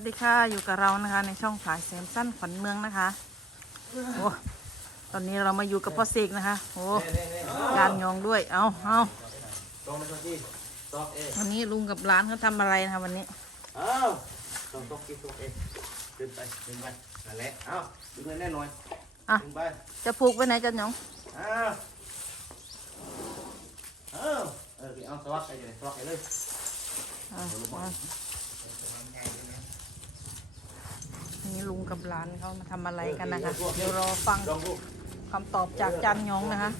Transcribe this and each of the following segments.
วัสดีค่ะอยู่กับเรานะคะ ในช่องสายแสนสั้นขวัญเมืองนะคะโอ้ตอนนี้เรามาอยู่กับพ่อเสกนะคะโอ้การยองด้วยเอาเอาตรงไปตรงที่ตอกเองวันนี้ลุงกับร้านเขาทำอะไรนะคะวันนี้อ้าวตรงตอกที่ตอกเองดึงไปดึงไปนั่นแหละอ้าวดึงไปแน่นอนอะดึงไปจะผูกไปไหนจันยองอ้าวอ้าวเออเอาสวัสดิ์ไปเลยสวัสดิ์ไปเลย อะอะ นี่ลุงกับร้านเขามาทำอะไรกันนะคะ เดี๋ยวรอฟังลองดูคำตอบจากจันยองนะคะ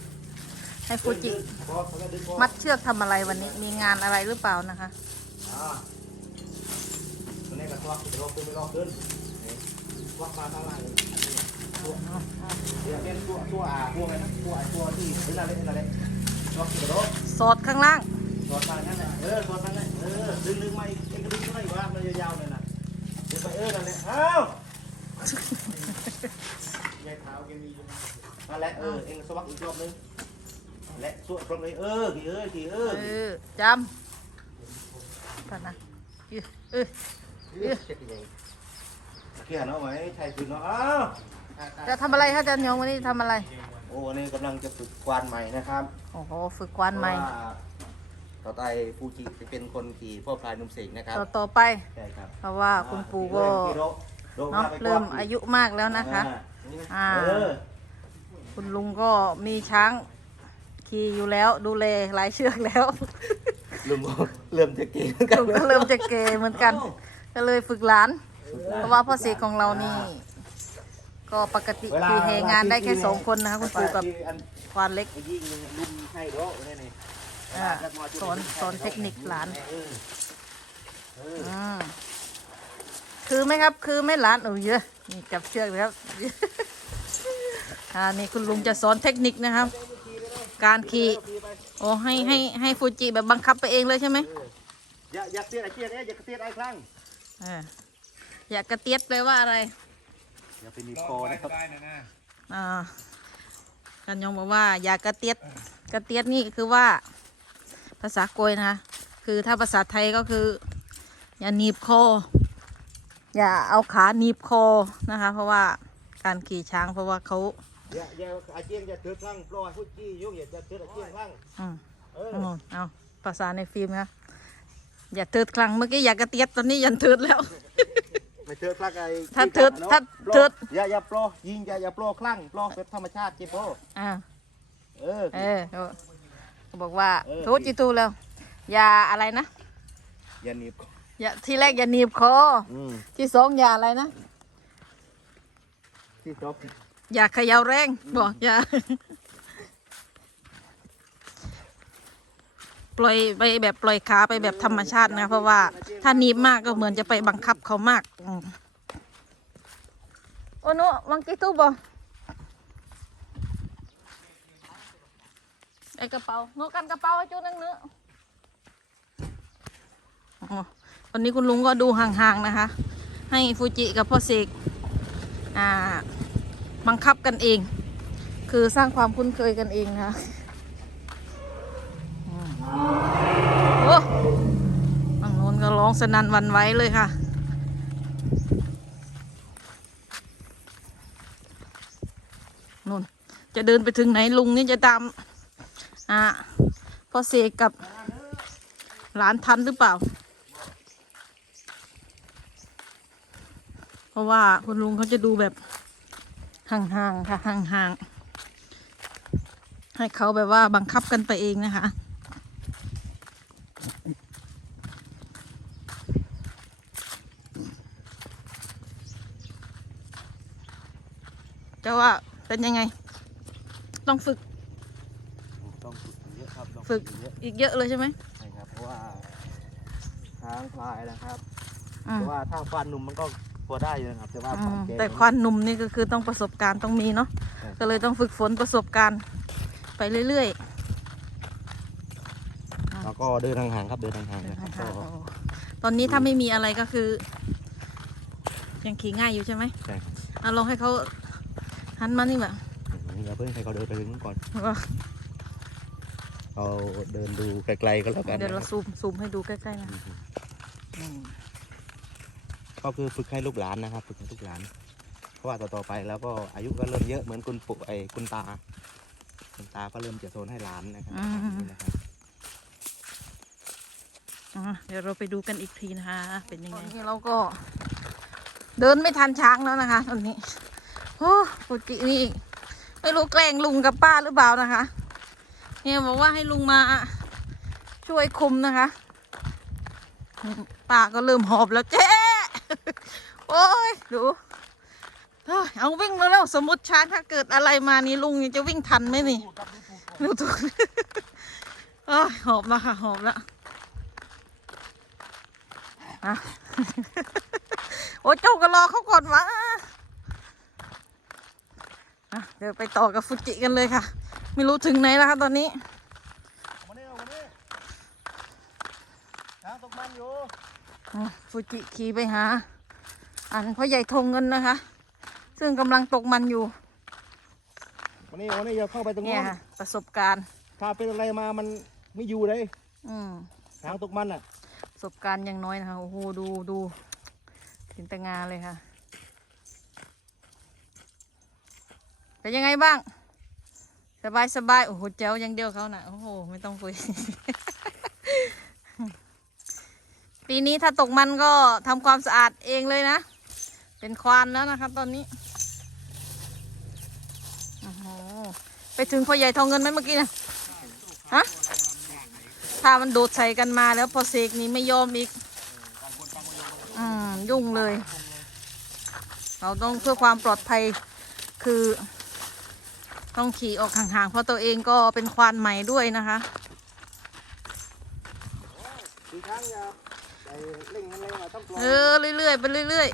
ให้ฟูจิพอเขาจะดึงพอมัดเชือกทำอะไรวันนี้ มีงานอะไรหรือเปล่านะคะอ่าตัวนี้ก็สวัสดิ์รอขึ้นไม่รอขึ้นนี่สวัสดิ์มาทางล่างเลยเดี๋ยวเป็นตัวตัวอ่าตัวอะไรนะตัวอ่าตัวที่นั่นแหละนั่นแหละสวัสดิ์กระโดดสอดข้างล่างสอดทางนั้นแหละเออสอดทางนั้นเออดึงดึงมาอีกเองก็ดึงมาอีกว่ามันยาวๆเลยนะดึงไปเออนั่นแหละอ้าว ยายขาแกมีอยู่นั่นแหละเออเองสวักอีกรอบนึงและสวดพร้อมเลยเออกี่เออกี่เออเออจำกันนะเออเออเช็ดยังไงเขียนเอาไว้ใช้คืนเนาะอ้าวจะทำอะไรคะจันยองวันนี้ทำอะไร โอ้วันนี้กำลังจะฝึกควานใหม่นะครับโอ้โหฝึกกวานใหม่ต่อไปฟูจิจะเป็นคนขี่พ่อพลายนุ่มเสกนะครับต่อต่อไปใช่ครับเพราะว่าคุณปู่ก็เนาะเริ่มอายุมากแล้วนะคะ อ่า เออคุณลุงก็มีช้างขี่อยู่แล้วดูแลหลายเชือกแล้วลุงก็เริ่มจะเก่งเหมือนกัน ลุงก็เริ่มจะเกเหมือนกัน ก็เลยฝึกหลาน เพราะว่าพ่อเสกของเรานี่ ก็ปกติคือเฮงานได้แค่สองคนนะคะคุณปู่กับอันควานเล็กยิงลุงให้โดนี่นี่อ่าสอนสอนเทคนิคหลาน เออเอออืม คือไหมครับ คือไหม่หลานโอ้ยเยอะนี่จับเชือกเลยครับอ่านี่คุณลุงจะสอนเทคนิคนะครับ การขี่โอ้ให้ให้ให้ฟูจิแบบบังคับไปเองเลยใช่ไหมอย่าอย่าเตี้ยไอ้เตี้ยเนี่ยอย่ากระเตี้ยไอ้ครั้งเอออยากกระเตียดแปลว่าอะไรอย่าไปหนีบคอนะครับอ่ากันยองบอกว่า อย่ากระเตียดกระเตียดนี่คือว่า ภาษาโกยนะคะคือถ้าภาษาไทยก็คือ อย่าหนีบคอ อย่าเอาขาหนีบคอนะคะ เพราะว่าการขี่ช้างเพราะว่าเขาอย่าอย่าไอ้เตี้ยอย่าเถื่อครั้งปล่อยพูดจี้ยุ่งอย่าอย่าเถื่อไอ้เตี้ยครั้งอืมเออเอาเอาภาษาในฟิล์มนะอย่าเถิดครั้งเมื่อกี้อย่ากระเตียดตอนนี้ยันเถิดแล้วไม่เถื่อครั้งไอ้ถ้าเถิดถ้าเถิดอย่าอย่าปล่อยยิงอย่าอย่าปล่อยครั้งปล่อยเป็นธรรมชาติเจ็บโบอ่าเออเออเขาเขาบอกว่าเออโทษจิตูแล้ว อย่าอะไรนะอย่าหนีบคอ อย่าที่แรกอย่าหนีบคออืมที่สองอย่าอะไรนะที่จบอย่าเขย่าแรงบอกอย่า ปล่อยไปแบบปล่อยขาไปแบบธรรมชาตินะ เพราะว่าถ้าหนีบมากก็เหมือนจะไปบังคับเขามากอืมโอ้โนวังกี้ตู้บอไอกระเป๋าโนกันกระเป๋าไอ้จุดนึงเนื้อะ อันนี้คุณลุงก็ดูห่างๆนะคะ ให้ฟูจิกับพ่อเสกอ่าบังคับกันเอง คือสร้างความคุ้นเคยกันเองนะคะอืมโอ้ฝั่งโน้นก็ร้องสนั่นวันไว้เลยค่ะนู่นจะเดินไปถึงไหนลุงนี่จะตามอ่าพ่อเสกกับหลานทันหรือเปล่า เพ ราะว่าคุณลุงเขาจะดูแบบห่างๆค่ะห่างๆให้เขาแบบว่าบังคับกันไปเองนะคะ จะว่าเป็นยังไง ต้องฝึก ต้องฝึกเยอะครับต้องฝึกเยอะอีกเยอะเลยใช่ไหมใช่ครับเพราะว่าทางพลายนะครับอืมแต่ว่าทางฟันหนุ่มมันก็ พอได้อยู่นะครับแต่ว่าอืฟันมแกแต่ควันหนุ่มนี่ก็คือต้องประสบการณ์ต้องมีเนาะใช่ก็เลยต้องฝึกฝนประสบการณ์ไปเรื่อย แล้วก็เดินห่างๆครับเดินห่างๆๆนะครับค่ะก็ตอนนี้ถ้าไม่มีอะไรก็คือ ยังขี่ง่ายอยู่ใช่ไหมใช่ครับเอาลองให้เขาหันมานี่แบบอย่าเพิ่งให้เขาเดินไปถึงนู้นก่อนว่าเขาเดินดูไกลๆก็แล้วกันเดี๋ยวเรานะครับซูมซูมให้ดูใกล้ๆนะอืม ก็คือฝึกให้ลูกหลานนะครับ ฝึกให้ลูกหลาน เพราะว่าต่อต่อไปแล้วก็อายุก็เริ่มเยอะเหมือนคุณปู่ไอ้คุณตา คุณตาก็เริ่มจะโซนให้หลานนะครับนี่นะครับ อะเดี๋ยวเราไปดูกันอีกทีนะคะ เป็นยังไงนี่เราก็ เดินไม่ทันช้างแล้วนะคะ ตอนนี้โอ้ปุจินี่ไม่รู้แกล้งลุงกับป้าหรือเปล่านะคะ เนี่ยบอกว่าให้ลุงมาช่วยคุมนะคะอืมป้าก็เริ่มหอบแล้วเจ๊ โอ้ยดูเอาวิ่งมาแล้วสมมติช้างถ้าเกิดอะไรมานี่ลุงจะวิ่งทันไหมนี่ดูตัวเอ้ยหอบแล้วค่ะหอบแล้วอะโอ้เจ้าก็รอเขาก่อนวะเดี๋ยวไปต่อกับฟูจิกันเลยค่ะ ไม่รู้ถึงไหนแล้วค่ะตอนนี้มาเนี่ยมาเนี่ยช้างตกมันอยู่ ฟูจิขี่ไปหา อันพ่อใหญ่ทงเงินนะคะ ซึ่งกำลังตกมันอยู่มาเนี่ยมาเนี่ยอย่าเข้าไปตรงเนี่นู้ยนค่ะประสบการณ์ ถ้าเป็นอะไรมามันไม่อยู่เลยอืมช้างตกมันอะ ประสบการณ์ยังน้อยนะคะ โอ้โห ดูดูเห็นแต่งานเลยค่ะ เป็นยังไงบ้าง สบายสบายโอ้โห เจ้าอยังเดียวเขานะ่ะ โอ้โห ไม่ต้องคุย ปีนี้ถ้าตกมันก็ทำความสะอาดเองเลยนะ เป็นควานแล้วนะครับตอนนี้โอ้โหไปถึงพ่อใหญ่ทองเงินไหมเมื่อกี้นะฮะถ้ามันโดดใส่กันมาแล้วพอเสกนี้ไม่ยอมอีกอืมยุ่งเลย เราต้องเพื่อความปลอดภัยคือ ต้องขี่ออกห่างๆเพราะตัวเองก็เป็นควานใหม่ด้วยนะคะคือช้งอย่า ไปเร่งมันแรงอะต้องปล่อยเออเรื่อยๆไปเรื่อยไปเรื่อย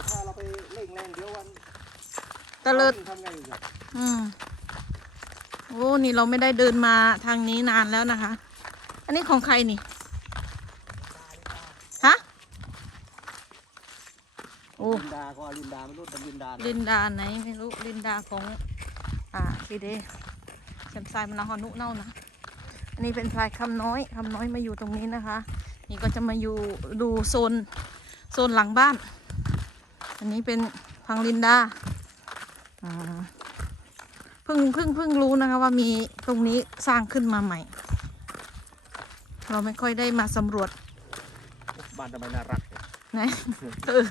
ๆถ้าเราไปเร่งแรงเดี๋ยววันๆตะเลิด ทำไงอีกอะอืม โอ้ นี่เราไม่ได้เดินมาทางนี้นานแล้วนะคะ อันนี้ของใครนี่ ฮะ โอ้ ลินดาก็ลินดาไม่รู้แต่ลินดาลินดาไหนไม่รู้ ลินดาของ อ่าพี่เดแซมซายมันนาฮอนุเน่านะ อันนี้เป็นพลายคำน้อยคำน้อยมาอยู่ตรงนี้นะคะ นี่ก็จะมาอยู่ดูโซนโซนหลังบ้าน อันนี้เป็นพังลินดาอ่าเพิ่งเพิ่งเพิ่งรู้นะคะว่ามีตรงนี้สร้างขึ้นมาใหม่ เราไม่ค่อยได้มาสำรวจ บ้านทำไมน่ารักนะเออ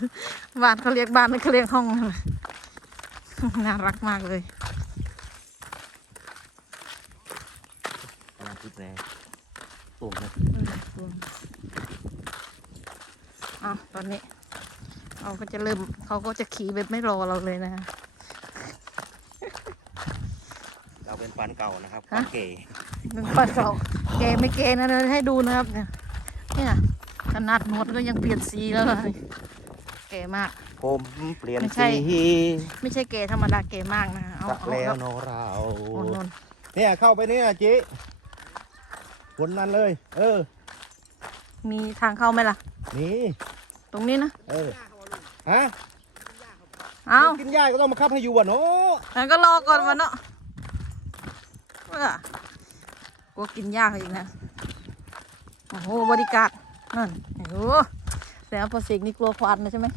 บ้านเขาเรียกบ้านไม่เขาเรียกห้อง น่ารักมากเลยกำลังคิดแรง สูงนะอ้าวตอนนี้เราก็จะเริ่มเขาก็จะขี่แบบไม่รอเราเลยนะคะเราเป็นฟันเก่านะครับฮะฟันเก๋หนึ่งปัดเก่าเกไม่เกนะเลยให้ดูนะครับ เนี่ยเนี่ยขนาดหนวดก็ยังเปลี่ยนสีแล้วนะนี่เก๋มากผมเปลี่ยนไม่ใช่สีไม่ใช่เก๋ธรรมดาเก๋มากนะเอาสักเอาแล้วเอาโนเราโอนนเนี่ยเข้าไปเนี่ยจี วนนั้นเลย เออ มีทางเข้าไหมล่ะ นี่ตรงนี้นะ เออฮะเอากินหญ้าก็ต้องมาคับให้อยู่อะเนาะงั้นก็รอก่อนวันเนาะเมื่อกลัวกินยากอีกนะ โอ้โหบริการนั่นโอ้โหแต่พอเสกนี่กลัวควานนะใช่ไหม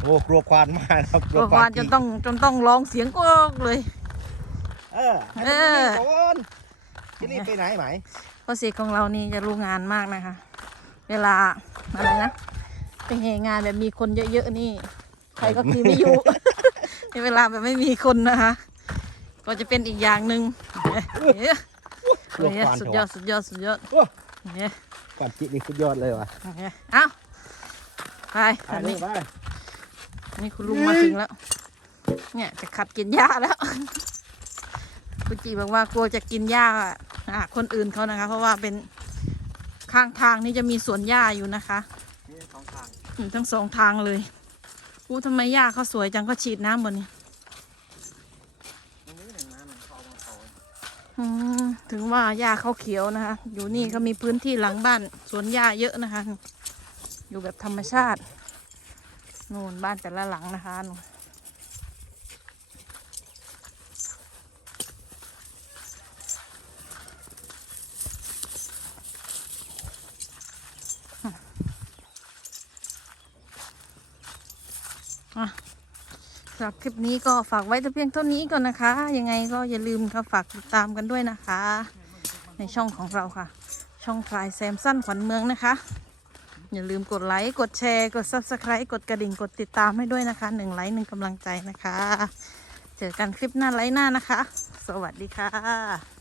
โอ้กลัวควานมากครับกลัวควานจนต้องจนต้องร้องเสียงกอกเลย เออให้เอมันอนิ่งก่อนที่นี่ไปไหนไหมพ อเสกของเรานี่จะรู้งานมากนะคะ เวลาอะไรนะไปเฮงานแบบมีคนเยอะๆนี่ ใครก็ขี่ไม่อยู่ ในเวลาแบบไม่มีคนนะคะ ก็จะเป็นอีกอย่างหนึ่งเนี่ยกลัวเนี่ยควานสุดเถยออะดสุดยอดสุดยอดโอ้เนี่ยควานจินี่สุดยอดเลยว่ะเนี่ยเอ้าไปไปอันเลนี้ยไปนี่คุณลุงมาถึงแล้ว เนี่ยจะขัดกินหญ้าแล้วคุณจีบอกว่ากลัวจะกินหญ้า อะคนอื่นเขานะคะ เพราะว่าเป็นข้างทางนี่จะมีสวนหญ้าอยู่นะคะนี่สองทางอยู่ทั้งสองทางเลยอู้ทำไมหญ้าเขาสวยจังก็ฉีดน้ำบนนี้ตรงนี้หนึ่งน้ำหนึ่งเขาเอามาต่ออืมถึงว่าหญ้าเขาเขียวนะคะ อยู่นี่ก็มีพื้นที่หลังบ้านสวนหญ้าเยอะนะคะ อยู่แบบธรรมชาตินู่นบ้านแต่ละหลังนะคะนู่น หรับคลิปนี้ก็ฝากไว้แต่เพียงเท่านี้ก่อนนะคะ ยังไงก็อย่าลืมค่ะฝากติดตามกันด้วยนะคะ ในช่องของเราค่ะ ช่องพลายแซมสั้นขวัญเมืองนะคะ อย่าลืมกดไลค์กดแชร์กด subscribe กดกระดิ่งกดติดตามให้ด้วยนะคะหนึ่งไลค์หนึ่งกำลังใจนะคะ เจอกันคลิปหน้าไลค์หน้านะคะ สวัสดีค่ะ